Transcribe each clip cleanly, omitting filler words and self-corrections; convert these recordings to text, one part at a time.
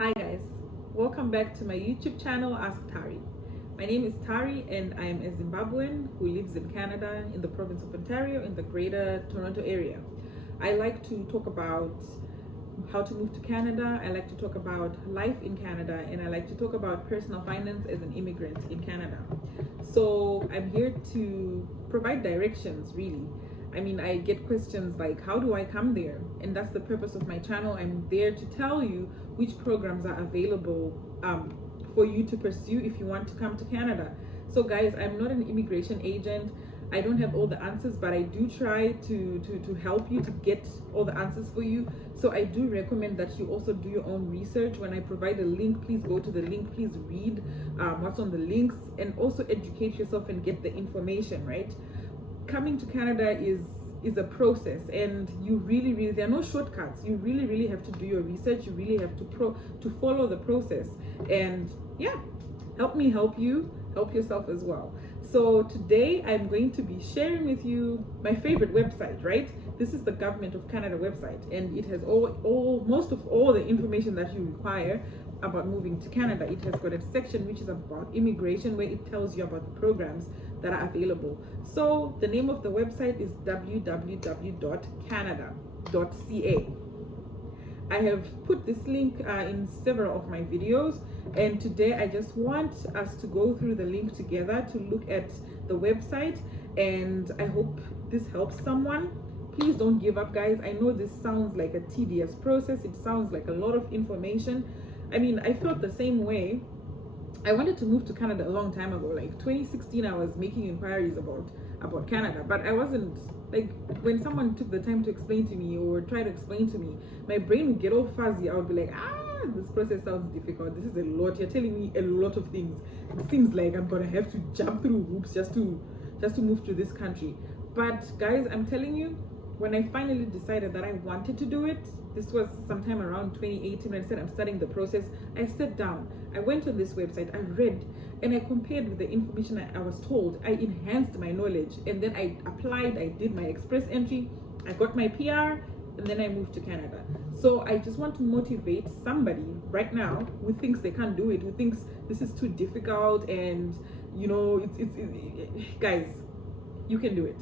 Hi guys, welcome back to my YouTube channel Ask Tari. My name is Tari and I am a Zimbabwean who lives in Canada in the province of Ontario in the greater Toronto area. I like to talk about how to move to Canada, I like to talk about life in Canada, and I like to talk about personal finance as an immigrant in Canada. So I'm here to provide directions really. I mean, I get questions like, how do I come there? And that's the purpose of my channel. I'm there to tell you which programs are available for you to pursue if you want to come to Canada. So guys, I'm not an immigration agent. I don't have all the answers, but I do try to help you to get all the answers for you. So I do recommend that you also do your own research. When I provide a link, please go to the link, please read what's on the links, and also educate yourself and get the information, right? Coming to Canada is a process, and you really there are no shortcuts. You really have to do your research. You really have to follow the process, and yeah, help me help you, help yourself as well. So today I'm going to be sharing with you my favorite website, right? This is the Government of Canada website, and it has most of all the information that you require about moving to Canada. It has got a section which is about immigration, where it tells you about the programs that are available. So the name of the website is www.canada.ca. I have put this link in several of my videos, and today I just want us to go through the link together to look at the website, and I hope this helps someone. Please don't give up, guys. I know this sounds like a tedious process. It sounds like a lot of information. I mean, I felt the same way. I wanted to move to Canada a long time ago, like 2016. I was making inquiries about Canada, but I wasn't, like, when someone took the time to explain to me or try to explain to me, my brain would get all fuzzy. I would be like, this process sounds difficult. This is a lot. You're telling me a lot of things. It seems like I'm gonna have to jump through hoops just to move to this country. But guys, I'm telling you, when I finally decided that I wanted to do it, this was sometime around 2018, when I said I'm starting the process, I sat down, I went on this website, I read, and I compared with the information I was told. I enhanced my knowledge, and then I applied, I did my express entry, I got my PR, and then I moved to Canada. So I just want to motivate somebody right now who thinks they can't do it, who thinks this is too difficult, and you know, guys, you can do it.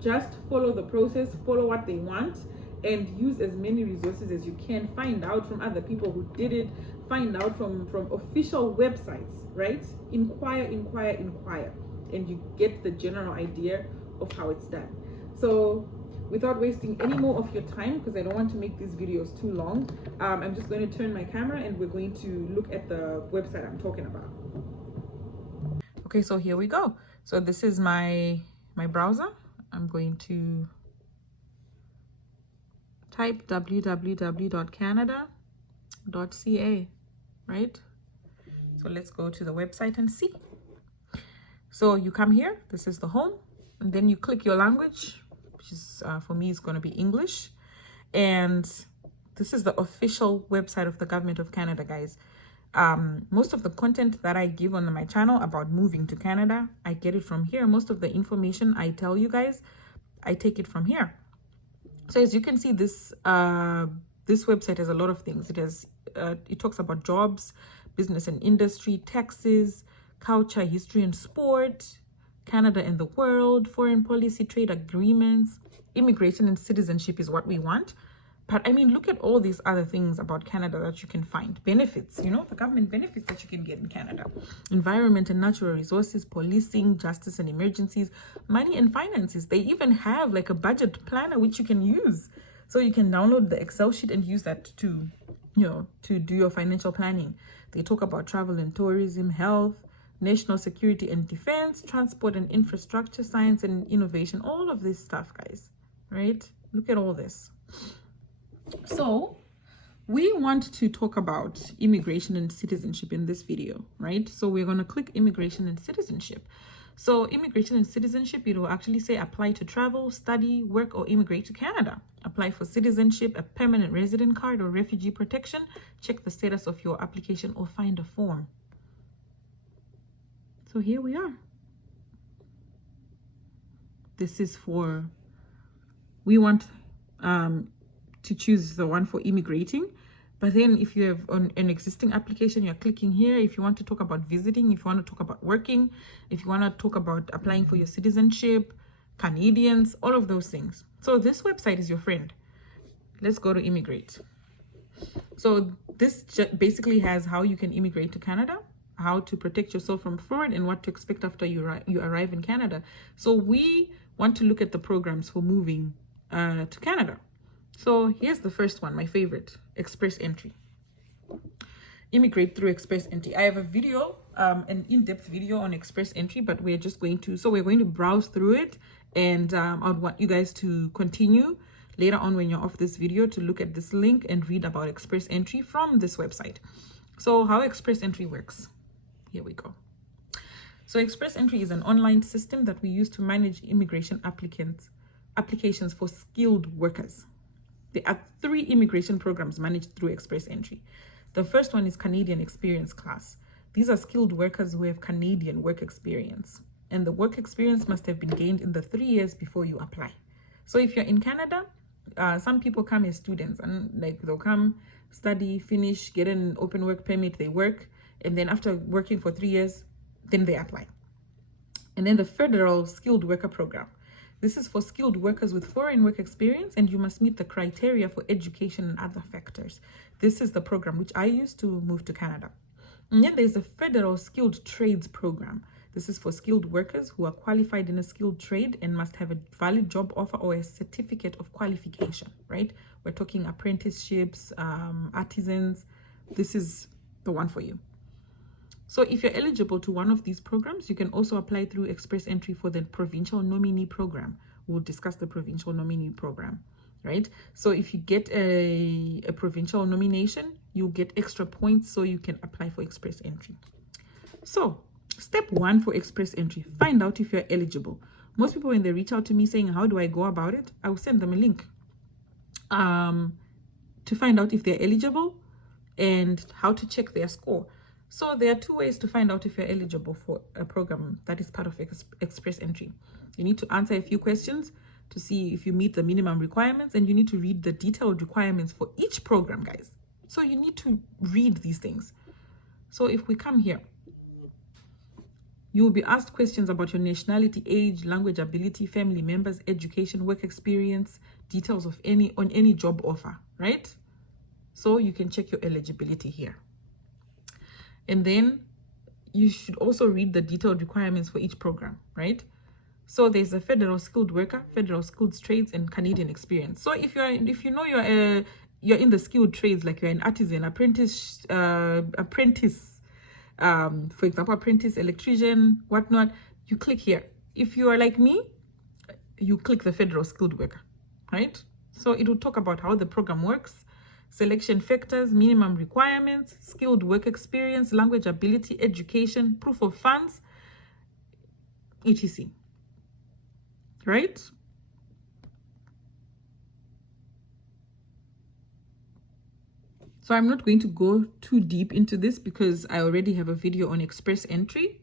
Just follow the process, follow what they want, and use as many resources as you can. Find out from other people who did it, find out from official websites, right? Inquire, and you get the general idea of how it's done. So without wasting any more of your time, because I don't want to make these videos too long, I'm just going to turn my camera and we're going to look at the website I'm talking about. Okay, so here we go. So this is my browser. I'm going to type www.canada.ca, right? So let's go to the website and see. So you come here, this is the home, and then you click your language, which is, for me, it's going to be English. And this is the official website of the Government of Canada, guys. Most of the content that I give on my channel about moving to Canada, I get it from here. Most of the information I tell you guys, I take it from here. So as you can see, this website has a lot of things. It talks about jobs, business and industry, taxes, culture, history and sport, Canada and the world, foreign policy, trade agreements, immigration and citizenship is what we want. But I mean, look at all these other things about Canada that you can find. Benefits, you know, the government benefits that you can get in Canada. Environment and natural resources, policing, justice and emergencies, money and finances. They even have like a budget planner which you can use. So you can download the Excel sheet and use that to, you know, to do your financial planning. They talk about travel and tourism, health, national security and defense, transport and infrastructure, science and innovation, all of this stuff, guys, right? Look at all this. So we want to talk about immigration and citizenship in this video, right? So we're going to click immigration and citizenship. So immigration and citizenship, it will actually say apply to travel, study, work, or immigrate to Canada. Apply for citizenship, a permanent resident card, or refugee protection. Check the status of your application or find a form. So here we are. This is we want to choose the one for immigrating. But then if you have an existing application, you're clicking here. If you want to talk about visiting, if you want to talk about working, if you want to talk about applying for your citizenship, Canadians, all of those things. So this website is your friend. Let's go to immigrate. So this basically has how you can immigrate to Canada, how to protect yourself from fraud, and what to expect after you arrive in Canada. So we want to look at the programs for moving to Canada. So here's the first one, my favorite, Express Entry. Immigrate through Express Entry. I have a video, an in-depth video on Express Entry, but we're just going to, we're going to browse through it, and I would want you guys to continue later on when you're off this video to look at this link and read about Express Entry from this website. So how Express Entry works. Here we go. So Express Entry is an online system that we use to manage immigration applications for skilled workers. There are 3 immigration programs managed through Express Entry. The first one is Canadian Experience Class. These are skilled workers who have Canadian work experience, and the work experience must have been gained in the 3 years before you apply. So if you're in Canada, some people come as students, and like they'll come, study, finish, get an open work permit, they work, and then after working for 3 years, then they apply. And then the Federal Skilled Worker Program. This is for skilled workers with foreign work experience, and you must meet the criteria for education and other factors. This is the program which I used to move to Canada. And then there's a Federal Skilled Trades Program. This is for skilled workers who are qualified in a skilled trade and must have a valid job offer or a certificate of qualification, right? We're talking apprenticeships, artisans. This is the one for you. So if you're eligible to one of these programs, you can also apply through Express Entry for the Provincial Nominee Program. We'll discuss the Provincial Nominee Program, right? So if you get a provincial nomination, you'll get extra points so you can apply for Express Entry. So step 1 for Express Entry, find out if you're eligible. Most people, when they reach out to me saying, how do I go about it? I will send them a link to find out if they're eligible and how to check their score. So there are 2 ways to find out if you're eligible for a program that is part of Express Entry. You need to answer a few questions to see if you meet the minimum requirements, and you need to read the detailed requirements for each program, guys. So you need to read these things. So if we come here, you will be asked questions about your nationality, age, language ability, family members, education, work experience, details of any job offer, right? So you can check your eligibility here. And then you should also read the detailed requirements for each program, right? So there's a Federal Skilled Worker, Federal Skilled Trades, and Canadian Experience. So if you know you're in the skilled trades, like you're an artisan, apprentice, for example, apprentice, electrician, whatnot, you click here. If you are like me, you click the Federal Skilled Worker, right? So it will talk about how the program works, selection factors, minimum requirements, skilled work experience, language ability, education, proof of funds, etc. Right? So I'm not going to go too deep into this because I already have a video on Express Entry.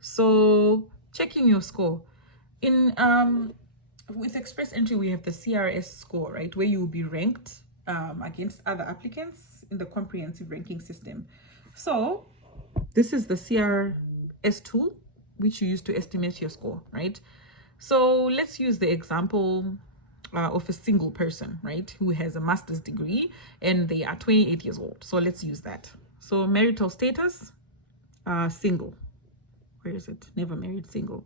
So checking your score. With Express Entry, we have the CRS score, right? Where you will be ranked against other applicants in the comprehensive ranking system. So this is the CRS tool, which you use to estimate your score, right? So let's use the example of a single person, right, who has a master's degree and they are 28 years old. So let's use that. So marital status, single. Where is it? Never married, single.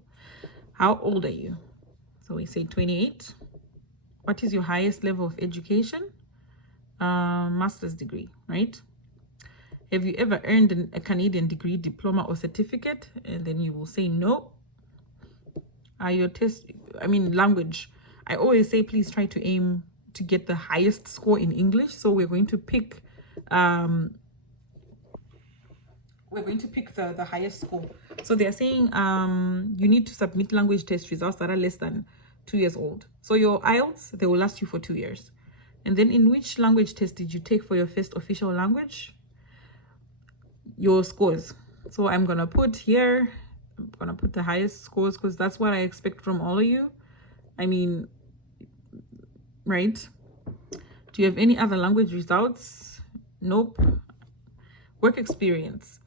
How old are you? So we say 28. What is your highest level of education? Master's degree, right? Have you ever earned a Canadian degree, diploma, or certificate? And then you will say no. Language. I always say please try to aim to get the highest score in English. So we're going to pick the highest score. So they're saying you need to submit language test results that are less than 2 years old. So your IELTS, they will last you for 2 years. And then in which language test did you take for your first official language? Your scores. So I'm going to put here, I'm going to put the highest scores because that's what I expect from all of you. I mean, right? Do you have any other language results? Nope. Work experience.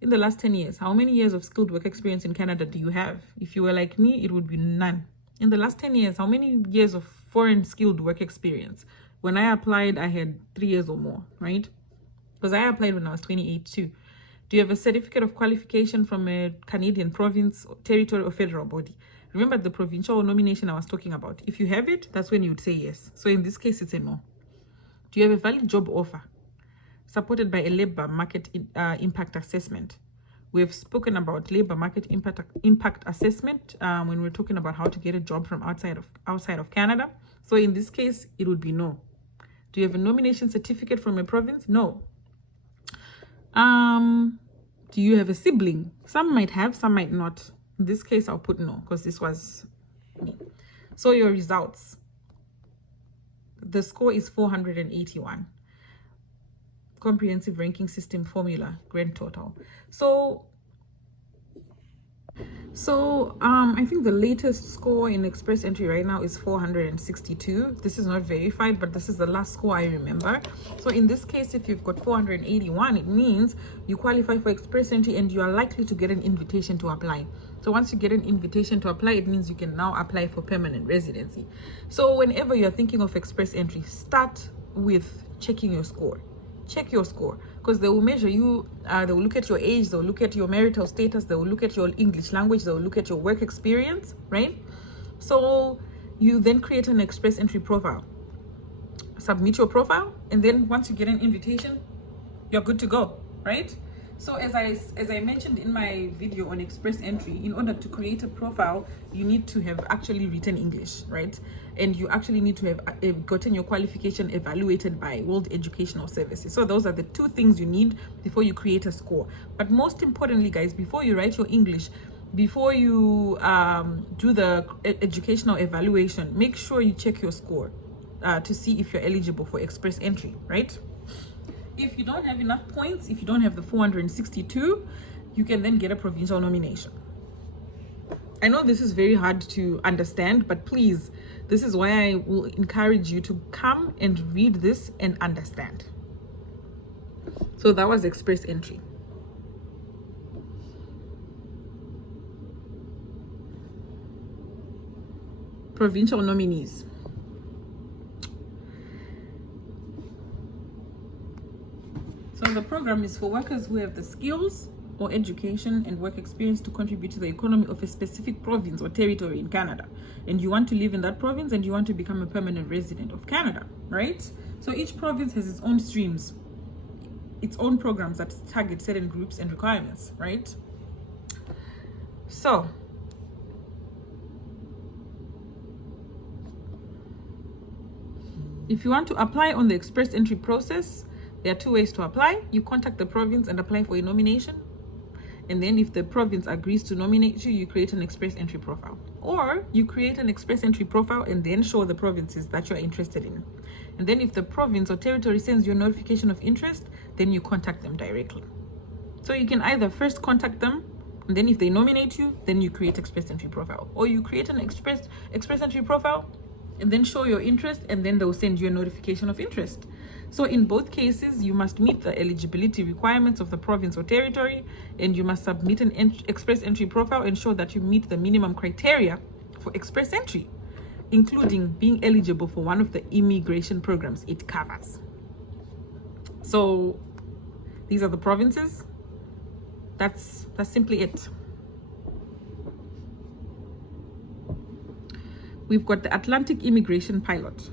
In the last 10 years, how many years of skilled work experience in Canada do you have? If you were like me, it would be none. In the last 10 years, how many years of foreign skilled work experience? When I applied, I had 3 years or more, right? Because I applied when I was 28 too. Do you have a certificate of qualification from a Canadian province, territory, or federal body? Remember the provincial nomination I was talking about. If you have it, that's when you would say yes. So in this case, it's a no. Do you have a valid job offer supported by a labor market impact assessment? We have spoken about labor market impact assessment when we're talking about how to get a job from outside of Canada. So in this case, it would be no. Do you have a nomination certificate from a province? No. Do you have a sibling? Some might have, some might not. In this case, I'll put no because this was me. So your results. The score is 481. Comprehensive ranking system formula, grand total. So I think the latest score in express entry right now is 462. This is not verified, but this is the last score I remember. So in this case, if you've got 481, it means you qualify for express entry and you are likely to get an invitation to apply. So once you get an invitation to apply, it means you can now apply for permanent residency. So whenever you're thinking of express entry, start with checking your score. Check your score, because they will measure you. They will look at your age, they will look at your marital status, they will look at your English language, they will look at your work experience, right? So you then create an express entry profile, submit your profile, and then once you get an invitation, you're good to go, right? So as I mentioned in my video on express entry, in order to create a profile, you need to have actually written English, right? And you actually need to have gotten your qualification evaluated by World Educational Services. So those are the two things you need before you create a score. But most importantly, guys, before you write your English, before you do the educational evaluation, make sure you check your score to see if you're eligible for express entry, right? If you don't have enough points, if you don't have the 462, you can then get a provincial nomination. I know this is very hard to understand, but please, this is why I will encourage you to come and read this and understand. So that was express entry. Provincial nominees. So the program is for workers who have the skills or education and work experience to contribute to the economy of a specific province or territory in Canada. And you want to live in that province and you want to become a permanent resident of Canada, right? So each province has its own streams, its own programs that target certain groups and requirements, right? So if you want to apply on the express entry process, there are two ways to apply. You contact the province and apply for a nomination. And then if the province agrees to nominate you, you create an express entry profile. Or you create an express entry profile and then show the provinces that you're interested in. And then if the province or territory sends you a notification of interest, then you contact them directly. So you can either first contact them, and then if they nominate you, then you create express entry profile. Or you create an express entry profile and then show your interest, and then they'll send you a notification of interest. So in both cases, you must meet the eligibility requirements of the province or territory, and you must submit an express entry profile and show that you meet the minimum criteria for express entry, including being eligible for one of the immigration programs it covers. So these are the provinces. That's simply it. We've got the Atlantic Immigration Pilot.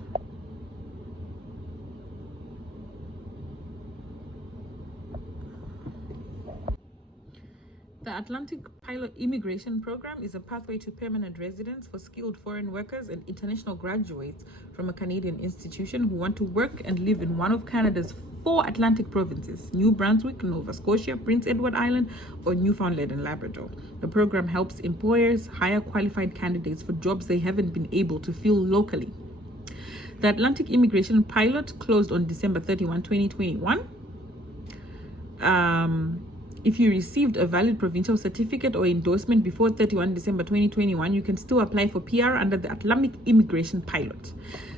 The Atlantic Pilot Immigration Program is a pathway to permanent residence for skilled foreign workers and international graduates from a Canadian institution who want to work and live in one of Canada's 4 Atlantic provinces: New Brunswick, Nova Scotia, Prince Edward Island, or Newfoundland and Labrador. The program helps employers hire qualified candidates for jobs they haven't been able to fill locally. The Atlantic Immigration Pilot closed on December 31, 2021. If you received a valid provincial certificate or endorsement before 31 December 2021, you can still apply for PR under the Atlantic Immigration Pilot.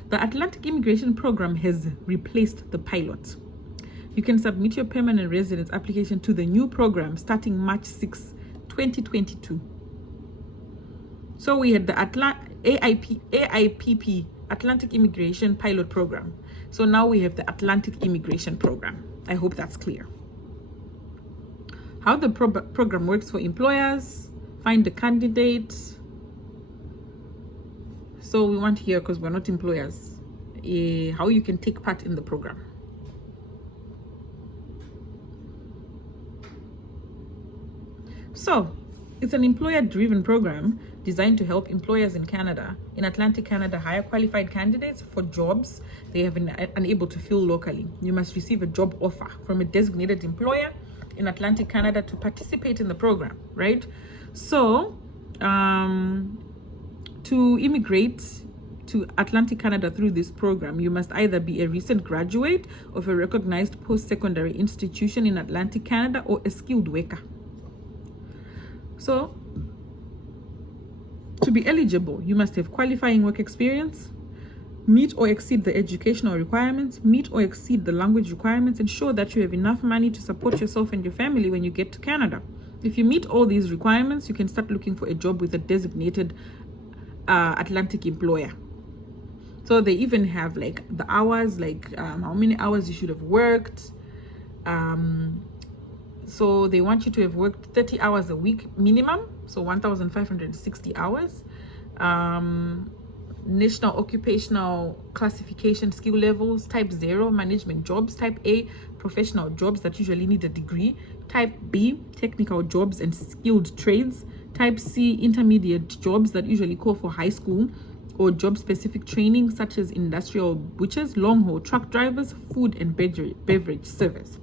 The Atlantic Immigration Program has replaced the pilot. You can submit your permanent residence application to the new program starting March 6, 2022. So we had the AIPP, Atlantic Immigration Pilot Program. So now we have the Atlantic Immigration Program. I hope that's clear. How the program works for employers, find the candidate. So we want here, because we're not employers, how you can take part in the program. So it's an employer-driven program designed to help employers in Atlantic Canada, hire qualified candidates for jobs they have been unable to fill locally. You must receive a job offer from a designated employer in Atlantic Canada to participate in the program, right? So to immigrate to Atlantic Canada through this program, you must either be a recent graduate of a recognized post-secondary institution in Atlantic Canada or a skilled worker. So to be eligible, you must have qualifying work experience, meet or exceed the educational requirements, meet or exceed the language requirements, and show that you have enough money to support yourself and your family when you get to Canada. If you meet all these requirements, you can start looking for a job with a designated Atlantic employer. So they even have like the hours, like how many hours you should have worked. So they want you to have worked 30 hours a week minimum, so 1,560 hours. National occupational classification skill levels: type 0, management jobs; type A, professional jobs that usually need a degree; type B, technical jobs and skilled trades; type C, intermediate jobs that usually call for high school or job-specific training, such as industrial butchers, long-haul truck drivers, food and beverage service.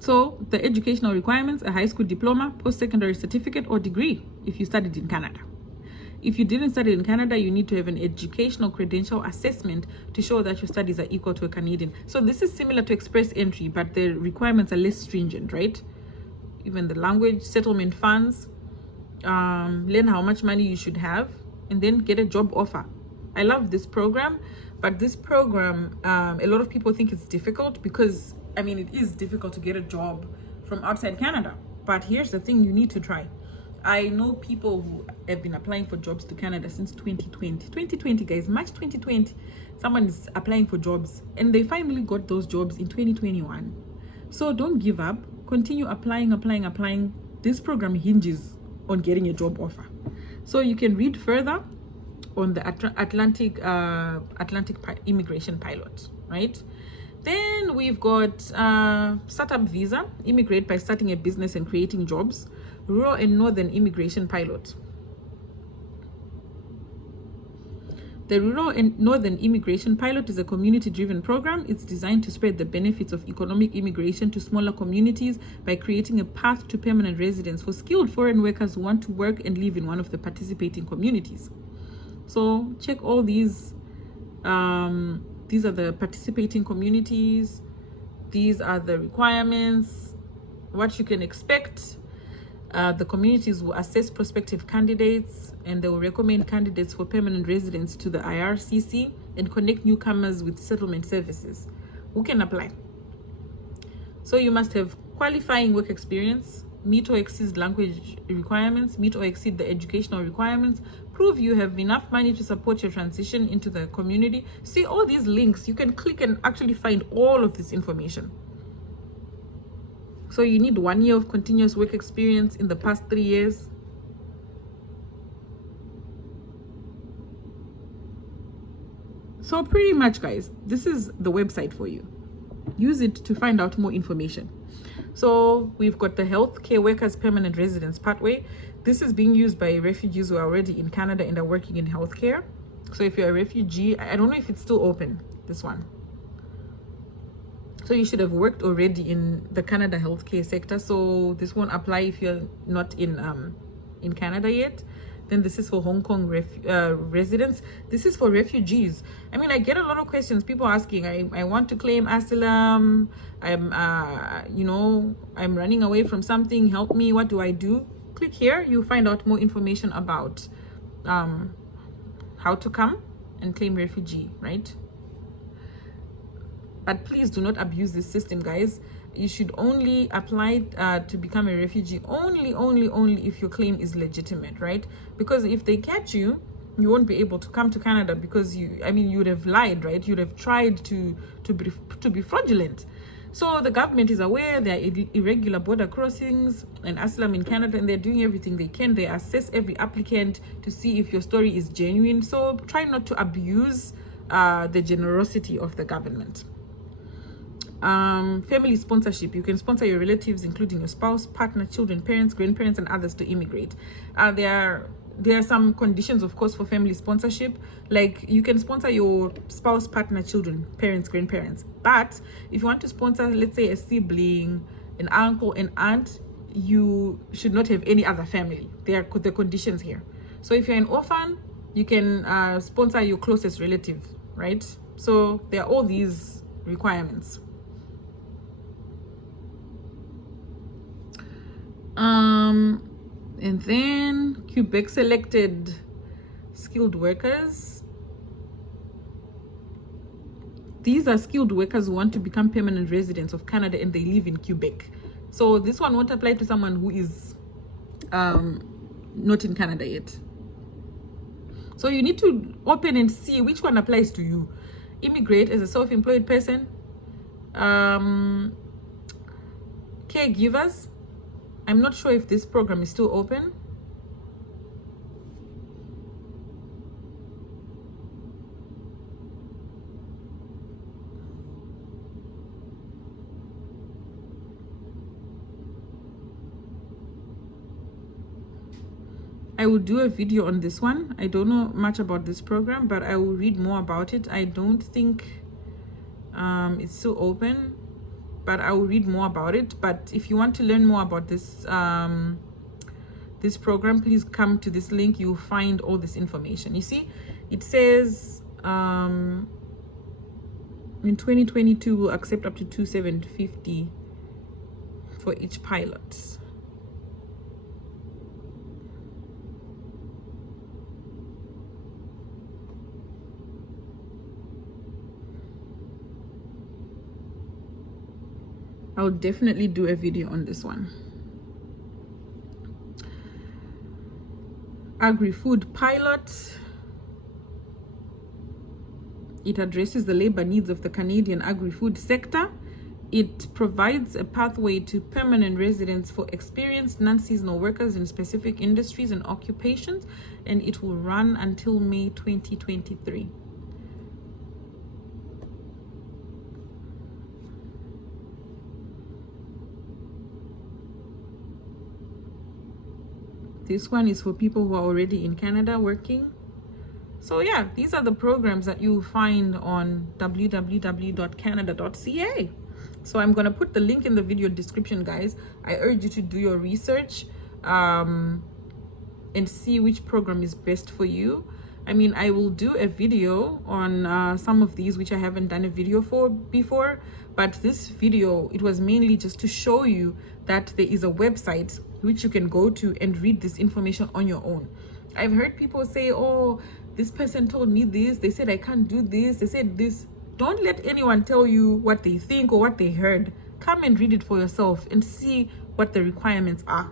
So the educational requirements: a high school diploma, post-secondary certificate or degree if you studied in Canada. If you didn't study in Canada, you need to have an educational credential assessment to show that your studies are equal to a Canadian. So this is similar to express entry, but the requirements are less stringent, right? Even the language, settlement funds, learn how much money you should have, and then get a job offer. I love this program, but this program, a lot of people think it's difficult because, I mean, it is difficult to get a job from outside Canada. But here's the thing, you need to try. I know people who have been applying for jobs to Canada since 2020. 2020, guys, March 2020, someone is applying for jobs and they finally got those jobs in 2021. So don't give up. Continue applying. This program hinges on getting a job offer. So you can read further on the Atlantic Immigration Pilot, right? Then we've got startup visa, immigrate by starting a business and creating jobs, rural and northern immigration pilot. The Rural and Northern Immigration Pilot is a community-driven program. It's designed to spread the benefits of economic immigration to smaller communities by creating a path to permanent residence for skilled foreign workers who want to work and live in one of the participating communities. So check all these. These are the participating communities. These are the requirements, what you can expect. The communities will assess prospective candidates and they will recommend candidates for permanent residence to the IRCC and connect newcomers with settlement services. Who can apply? So you must have qualifying work experience, meet or exceed language requirements, meet or exceed the educational requirements, prove you have enough money to support your transition into the community. See all these links, you can click and actually find all of this information. So you need 1 year of continuous work experience in the past 3 years. So pretty much, guys, this is the website for you. Use it to find out more information. So we've got the Healthcare Workers Permanent Residence Pathway. This is being used by refugees who are already in Canada and are working in healthcare. So if you're a refugee, I don't know if it's still open, this one. So you should have worked already in the Canada healthcare sector. So this won't apply if you're not in Canada yet. Then this is for Hong Kong residents. This is for refugees. I mean, I get a lot of questions, people asking, I want to claim asylum. I'm running away from something. Help me. What do I do? Click here. You'll find out more information about how to come and claim refugee, right? But please do not abuse this system, guys. You should only apply to become a refugee only if your claim is legitimate, right? Because if they catch you, you won't be able to come to Canada because you would have lied, right? You'd have tried to be fraudulent. So the government is aware there are irregular border crossings and asylum in Canada, and they're doing everything they can. They assess every applicant to see if your story is genuine. So try not to abuse the generosity of the government. Family sponsorship. You can sponsor your relatives, including your spouse, partner, children, parents, grandparents, and others to immigrate. There are some conditions, of course, for family sponsorship. Like, you can sponsor your spouse, partner, children, parents, grandparents. But if you want to sponsor, let's say, a sibling, an uncle, an aunt, you should not have any other family. There are the conditions here. So if you're an orphan, you can sponsor your closest relative, right? So there are all these requirements. And then Quebec selected skilled workers. These are skilled workers who want to become permanent residents of Canada and they live in Quebec. So this one won't apply to someone who is not in Canada yet. So you need to open and see which one applies to you. Immigrate as a self-employed person. Caregivers. I'm not sure if this program is still open. I will do a video on this one. I don't know much about this program, but I will read more about it. I don't think it's still open, but I will read more about it. But if you want to learn more about this this program, please come to this link. You'll find all this information. You see, it says in 2022 we'll accept up to 2,750 for each pilot. I'll definitely do a video on this one. Agri-Food Pilot. It addresses the labor needs of the Canadian agri-food sector. It provides a pathway to permanent residence for experienced non-seasonal workers in specific industries and occupations, and it will run until May 2023. This one is for people who are already in Canada working. So yeah, these are the programs that you'll find on www.canada.ca. So I'm going to put the link in the video description, guys. I urge you to do your research and see which program is best for you. I mean, I will do a video on some of these which I haven't done a video for before, but this video, it was mainly just to show you that there is a website which you can go to and read this information on your own. I've heard people say, oh, this person told me this, they said I can't do this, they said this. Don't let anyone tell you what they think or what they heard. Come and read it for yourself and see what the requirements are.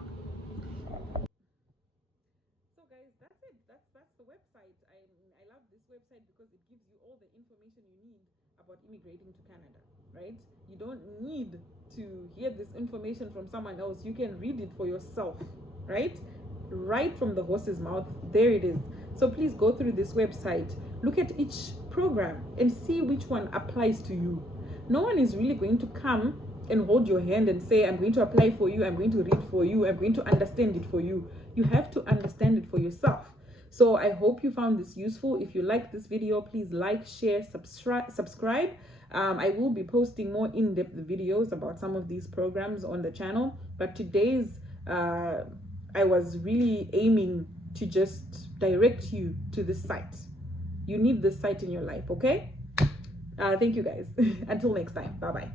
So guys, that's it. That's the website. I love this website because it gives you all the information you need about immigrating to Canada, right? You don't need to hear this information from someone else. You can read it for yourself, right? Right from the horse's mouth. There it is. So please go through this website, look at each program and see which one applies to you. No one is really going to come and hold your hand and say, I'm going to apply for you, I'm going to read for you, I'm going to understand it for you. You have to understand it for yourself. So I hope you found this useful. If you like this video, please like, share, subscribe. I will be posting more in-depth videos about some of these programs on the channel, but today's I was really aiming to just direct you to this site. You need this site in your life, okay? Thank you guys. Until next time. Bye-bye.